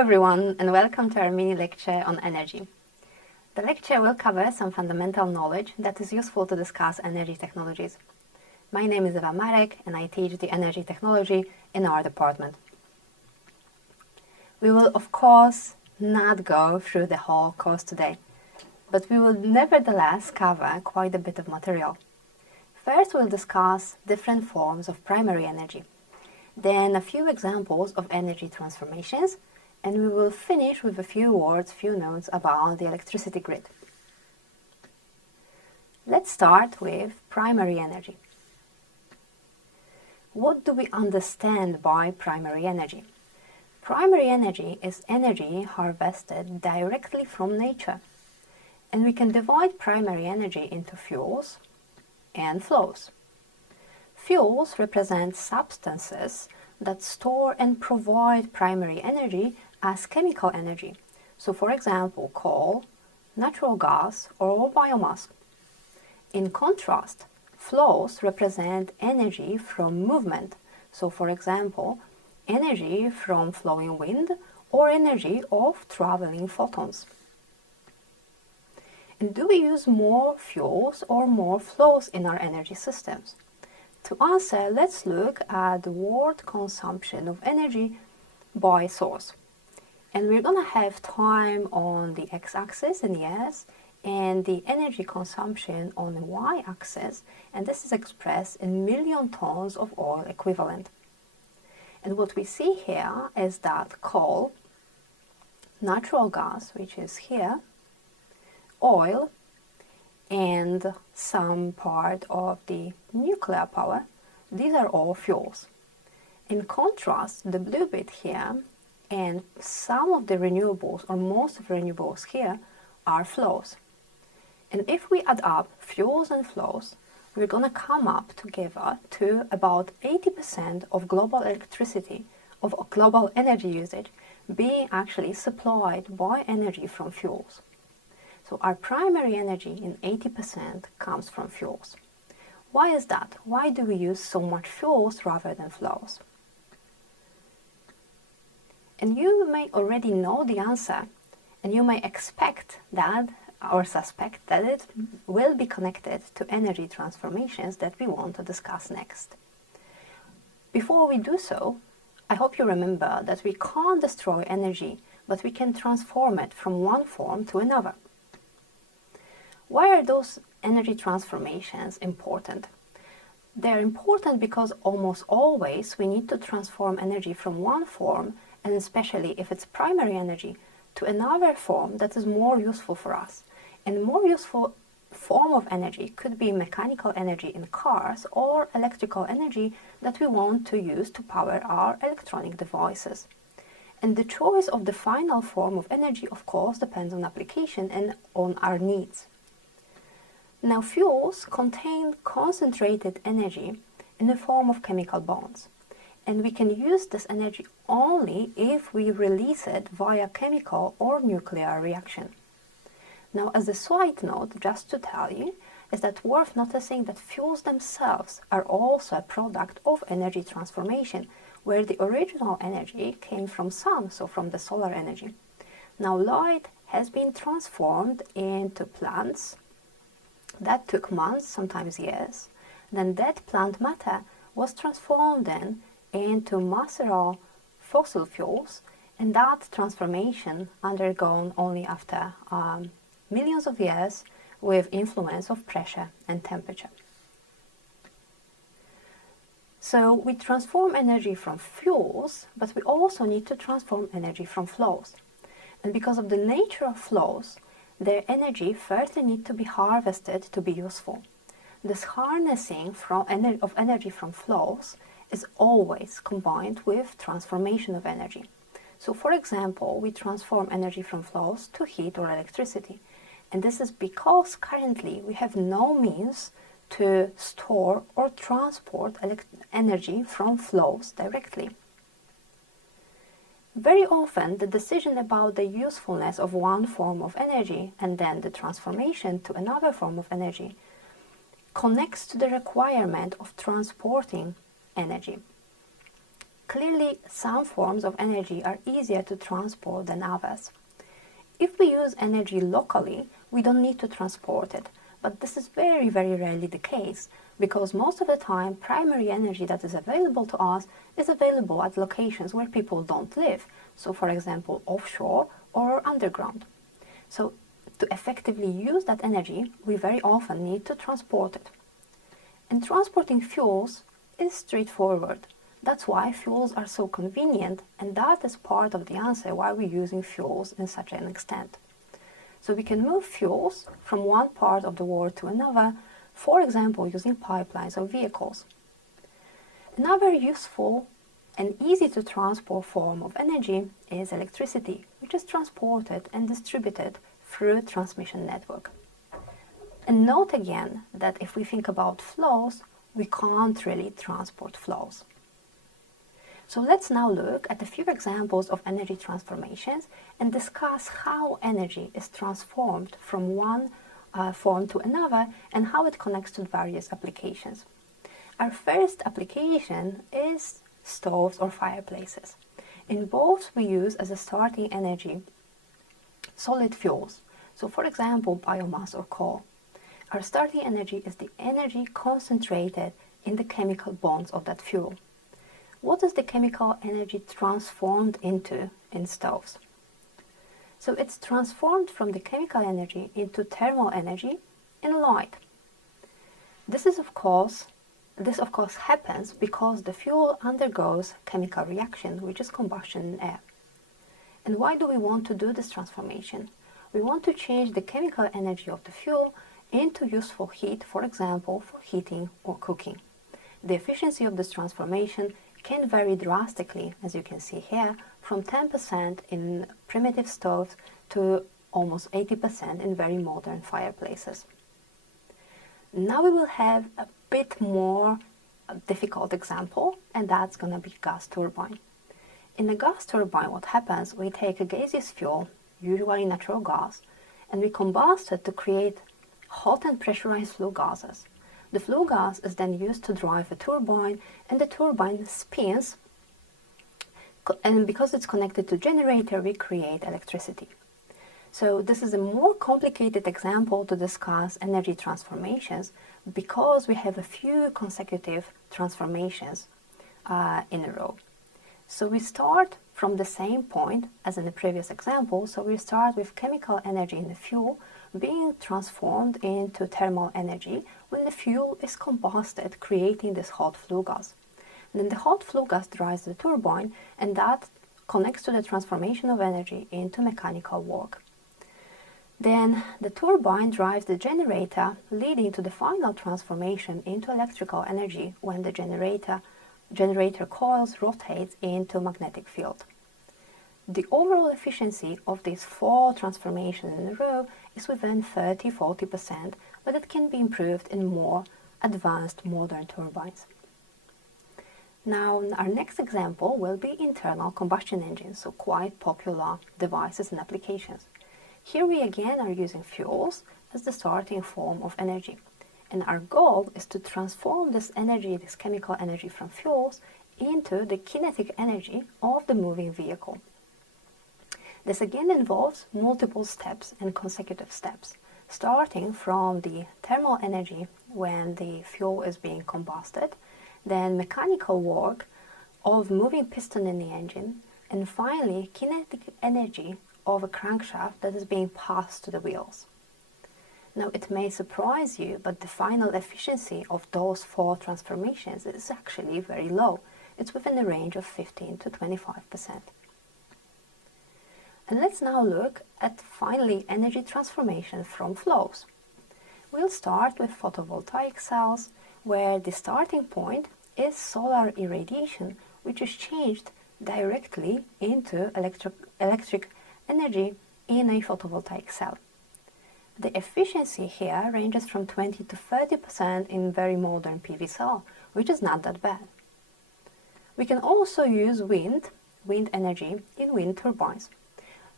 everyone, and welcome to our mini lecture on energy. The lecture will cover some fundamental knowledge that is useful to discuss energy technologies. My name is Eva Marek and I teach the energy technology in our department. We will of course not go through the whole course today, but we will nevertheless cover quite a bit of material. First, we'll discuss different forms of primary energy, then a few examples of energy transformations, and we will finish with a few notes about the electricity grid. Let's start with primary energy. What do we understand by primary energy? Primary energy is energy harvested directly from nature, and we can divide primary energy into fuels and flows. Fuels represent substances that store and provide primary energy as chemical energy. So for example, coal, natural gas, or biomass. In contrast, flows represent energy from movement. So for example, energy from flowing wind or energy of traveling photons. And do we use more fuels or more flows in our energy systems? To answer, let's look at the world consumption of energy by source. And we're going to have time on the x-axis in years and the energy consumption on the y-axis, and this is expressed in million tons of oil equivalent. And what we see here is that coal, natural gas, which is here, oil, and some part of the nuclear power, these are all fuels. In contrast, the blue bit here and some of the renewables, or most of the renewables here, are flows. And if we add up fuels and flows, we're going to come up together to about 80% of global electricity, of global energy usage, being actually supplied by energy from fuels. So our primary energy in 80% comes from fuels. Why is that? Why do we use so much fuels rather than flows? And you may already know the answer, and you may expect that or suspect that it will be connected to energy transformations that we want to discuss next. Before we do so, I hope you remember that we can't destroy energy, but we can transform it from one form to another. Why are those energy transformations important? They're important because almost always we need to transform energy from one form, and especially if it's primary energy, to another form that is more useful for us. And a more useful form of energy could be mechanical energy in cars or electrical energy that we want to use to power our electronic devices. And the choice of the final form of energy, of course, depends on application and on our needs. Now, fuels contain concentrated energy in the form of chemical bonds. And we can use this energy only if we release it via chemical or nuclear reaction. Now, as a side note, just to tell you, is that worth noticing that fuels themselves are also a product of energy transformation, where the original energy came from sun, so from the solar energy. Now, light has been transformed into plants. That took months, sometimes years. Then that plant matter was transformed then into muscle fossil fuels, and that transformation undergone only after millions of years with influence of pressure and temperature. So we transform energy from fuels, but we also need to transform energy from flows. And because of the nature of flows, their energy firstly needs to be harvested to be useful. This harnessing of energy from flows is always combined with transformation of energy. So for example, we transform energy from flows to heat or electricity. And this is because currently we have no means to store or transport energy from flows directly. Very often, the decision about the usefulness of one form of energy and then the transformation to another form of energy connects to the requirement of transporting energy. Clearly, some forms of energy are easier to transport than others. If we use energy locally, we don't need to transport it, but this is very, very rarely the case, because most of the time primary energy that is available to us is available at locations where people don't live, so for example offshore or underground. So to effectively use that energy, we very often need to transport it. And transporting fuels is straightforward. That's why fuels are so convenient, and that is part of the answer why we're using fuels in such an extent. So we can move fuels from one part of the world to another, for example, using pipelines or vehicles. Another useful and easy to transport form of energy is electricity, which is transported and distributed through a transmission network. And note again that if we think about flows, we can't really transport flows. So let's now look at a few examples of energy transformations and discuss how energy is transformed from one form to another and how it connects to various applications. Our first application is stoves or fireplaces. In both, we use as a starting energy solid fuels, so for example biomass or coal. Our starting energy is the energy concentrated in the chemical bonds of that fuel. What is the chemical energy transformed into in stoves? So it's transformed from the chemical energy into thermal energy in light. This of course happens because the fuel undergoes chemical reaction, which is combustion in air. And why do we want to do this transformation? We want to change the chemical energy of the fuel into useful heat, for example, for heating or cooking. The efficiency of this transformation can vary drastically, as you can see here, from 10% in primitive stoves to almost 80% in very modern fireplaces. Now we will have a bit more difficult example, and that's going to be gas turbine. In a gas turbine, what happens, we take a gaseous fuel, usually natural gas, and we combust it to create hot and pressurized flue gases. The flue gas is then used to drive a turbine, and the turbine spins, and because it's connected to a generator, we create electricity. So this is a more complicated example to discuss energy transformations because we have a few consecutive transformations in a row. So we start from the same point as in the previous example. So we start with chemical energy in the fuel being transformed into thermal energy when the fuel is combusted, creating this hot flue gas. And then the hot flue gas drives the turbine, and that connects to the transformation of energy into mechanical work. Then the turbine drives the generator, leading to the final transformation into electrical energy when the generator coils rotates into magnetic field. The overall efficiency of these 4 transformations in a row is within 30–40%, but it can be improved in more advanced modern turbines. Now, our next example will be internal combustion engines, so quite popular devices and applications. Here we again are using fuels as the starting form of energy. And our goal is to transform this energy, this chemical energy from fuels, into the kinetic energy of the moving vehicle. This again involves multiple steps and consecutive steps, starting from the thermal energy when the fuel is being combusted, then mechanical work of moving piston in the engine, and finally kinetic energy of a crankshaft that is being passed to the wheels. Now it may surprise you, but the final efficiency of those 4 transformations is actually very low. It's within the range of 15–25%. And let's now look at finally energy transformation from flows. We'll start with photovoltaic cells, where the starting point is solar irradiation, which is changed directly into electric energy in a photovoltaic cell. The efficiency here ranges from 20–30% in very modern PV cell, which is not that bad. We can also use wind energy in wind turbines.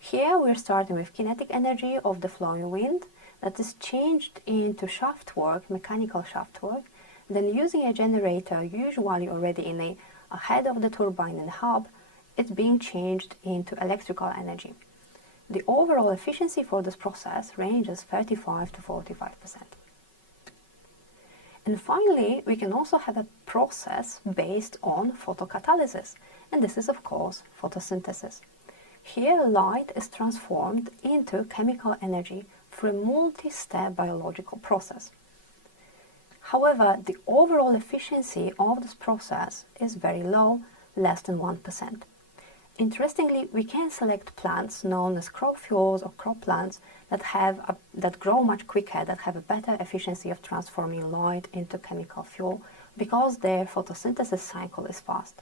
Here we're starting with kinetic energy of the flowing wind that is changed into shaft work, mechanical shaft work, then using a generator usually already in a ahead of the turbine and hub, it's being changed into electrical energy. The overall efficiency for this process ranges 35 to 45%. And finally, we can also have a process based on photocatalysis, and this is of course photosynthesis. Here, light is transformed into chemical energy through a multi-step biological process. However, the overall efficiency of this process is very low, less than 1%. Interestingly, we can select plants known as crop fuels or crop plants that grow much quicker, that have a better efficiency of transforming light into chemical fuel because their photosynthesis cycle is fast.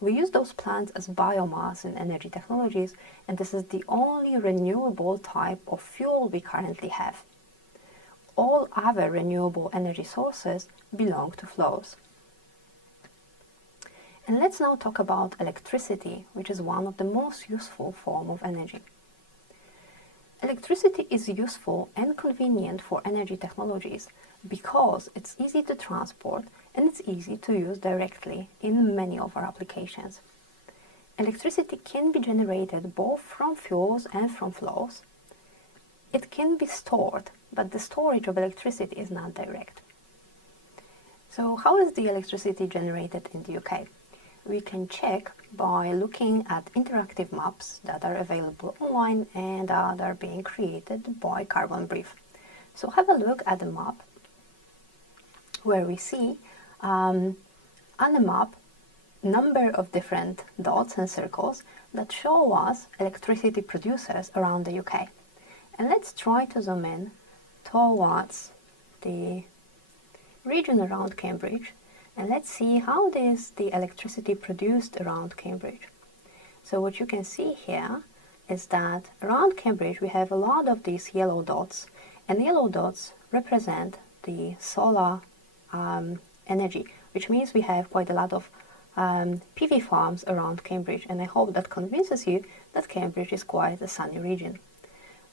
We use those plants as biomass in energy technologies, and this is the only renewable type of fuel we currently have. All other renewable energy sources belong to flows. And let's now talk about electricity, which is one of the most useful forms of energy. Electricity is useful and convenient for energy technologies because it's easy to transport and it's easy to use directly in many of our applications. Electricity can be generated both from fuels and from flows. It can be stored, but the storage of electricity is not direct. So how is the electricity generated in the UK? We can check by looking at interactive maps that are available online and that are being created by Carbon Brief. So have a look at the map where we see on the map number of different dots and circles that show us electricity producers around the UK. And let's try to zoom in towards the region around Cambridge, and let's see how is the electricity produced around Cambridge. So what you can see here is that around Cambridge we have a lot of these yellow dots, and yellow dots represent the solar energy, which means we have quite a lot of PV farms around Cambridge, and I hope that convinces you that Cambridge is quite a sunny region.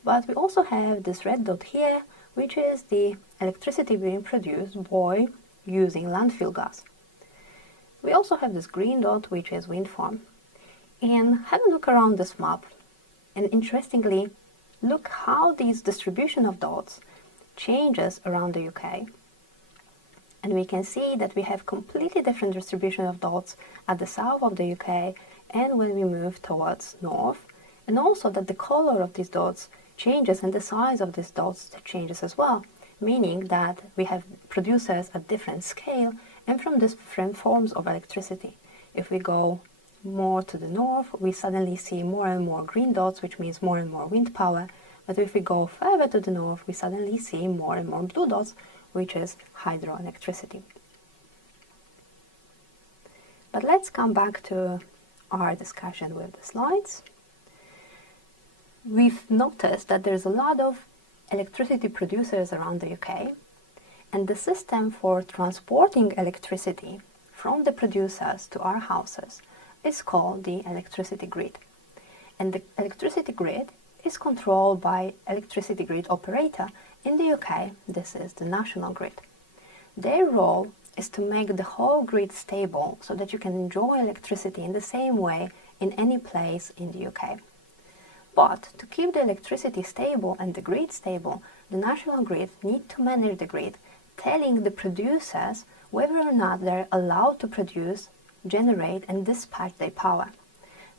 But we also have this red dot here, which is the electricity being produced by using landfill gas. We also have this green dot, which is wind farm. And have a look around this map, and interestingly, look how this distribution of dots changes around the UK. And we can see that we have completely different distribution of dots at the south of the UK and when we move towards north, and also that the color of these dots changes and the size of these dots changes as well, meaning that we have producers at different scale and from different forms of electricity. If we go more to the north, we suddenly see more and more green dots, which means more and more wind power. But if we go further to the north, we suddenly see more and more blue dots, which is hydroelectricity. But let's come back to our discussion with the slides. We've noticed that there's a lot of electricity producers around the UK, and the system for transporting electricity from the producers to our houses is called the electricity grid. And the electricity grid is controlled by electricity grid operator. In the UK, this is the national grid. Their role is to make the whole grid stable so that you can enjoy electricity in the same way in any place in the UK. But to keep the electricity stable and the grid stable, the national grid need to manage the grid, telling the producers whether or not they're allowed to produce, generate and dispatch their power.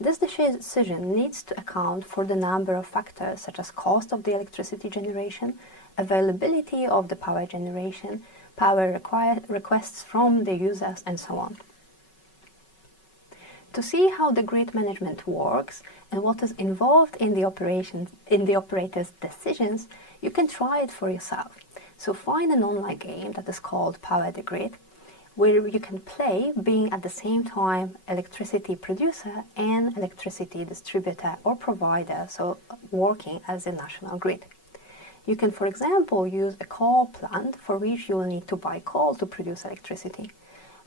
This decision needs to account for the number of factors such as cost of the electricity generation, availability of the power generation, power requests from the users and so on. To see how the grid management works and what is involved in the operator's decisions, you can try it for yourself. So find an online game that is called Power the Grid, where you can play being at the same time electricity producer and electricity distributor or provider, so working as a national grid. You can, for example, use a coal plant for which you will need to buy coal to produce electricity.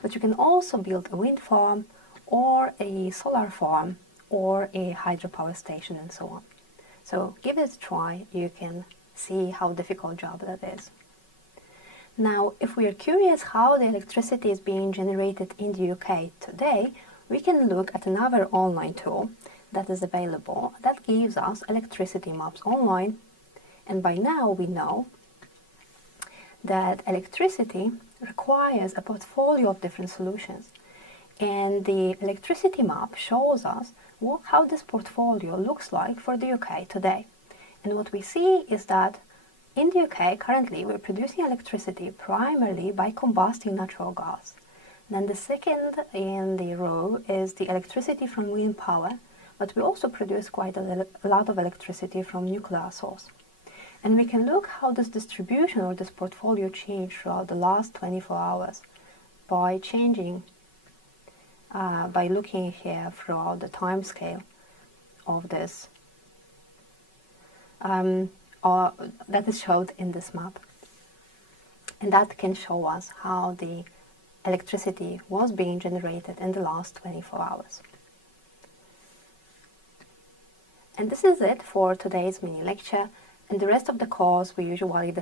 But you can also build a wind farm or a solar farm or a hydropower station and so on. So give it a try, you can see how difficult job that is. Now, if we are curious how the electricity is being generated in the UK today, we can look at another online tool that is available that gives us electricity maps online. And by now we know that electricity requires a portfolio of different solutions. And the electricity map shows us how this portfolio looks like for the UK today. And what we see is that in the UK currently we're producing electricity primarily by combusting natural gas. Then the second in the row is the electricity from wind power, but we also produce quite a lot of electricity from nuclear source. And we can look how this distribution or this portfolio changed throughout the last 24 hours by looking here throughout the time scale of this, or that is showed in this map. And that can show us how the electricity was being generated in the last 24 hours. And this is it for today's mini lecture. In the rest of the course, we usually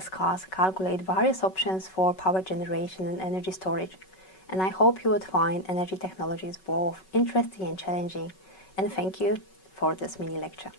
calculate various options for power generation and energy storage. And I hope you would find energy technologies both interesting and challenging. And thank you for this mini lecture.